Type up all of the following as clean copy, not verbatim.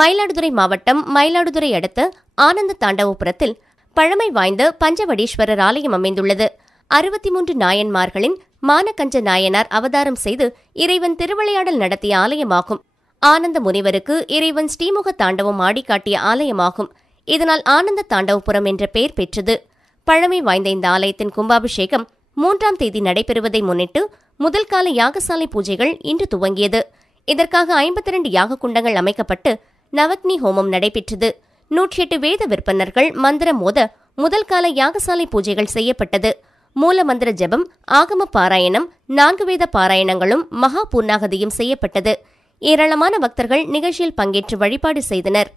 மயிலாடுதுறை மாவட்டம் மயிலாடுதுறை அடுத்த ஆனந்த தாண்டவபுரத்தில் பழமை வாய்ந்த பஞ்சவடீஸ்வரர் ஆலயம் அமைந்துள்ளது. 63 நாயன்மார்களின் மானகஞ்ச நாயனார் அவதாரம் செய்து இறைவன் திருவிளையாடல் நடத்திய ஆலயமாகும். ஆனந்த முனிவருக்கு இறைவன் ஸ்ரீமுக தாண்டவம் ஆடிக்காட்டிய ஆலயமாகும். இதனால் ஆனந்த தாண்டவபுரம் என்ற பெயர் பெற்றது. பழமை வாய்ந்த இந்த ஆலயத்தின் கும்பாபிஷேகம் 3ஆம் தேதி நடைபெறுவதை முன்னிட்டு முதல் கால யாகசாலை பூஜைகள் இன்று துவங்கியது. இதற்காக 52 யாக குண்டங்கள் அமைக்கப்பட்டு நவக்னி ஹோமம் நடைபெற்றது. 108 வேத விற்பனர்கள் மந்திரம் மோத முதல் கால யாகசாலை பூஜைகள் செய்யப்பட்டது. மூல மந்திர ஜபம், ஆகம பாராயணம், 4 வேத பாராயணங்களும் மகா பூர்ணாகதியும் செய்யப்பட்டது. ஏராளமான பக்தர்கள் நிகழ்ச்சியில் பங்கேற்று வழிபாடு செய்தனர்.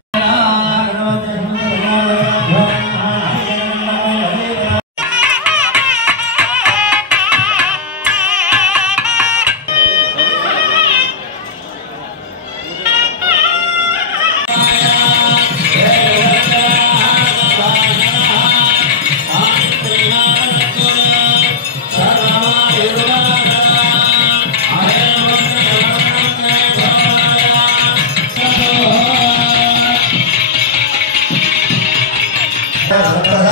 Gracias.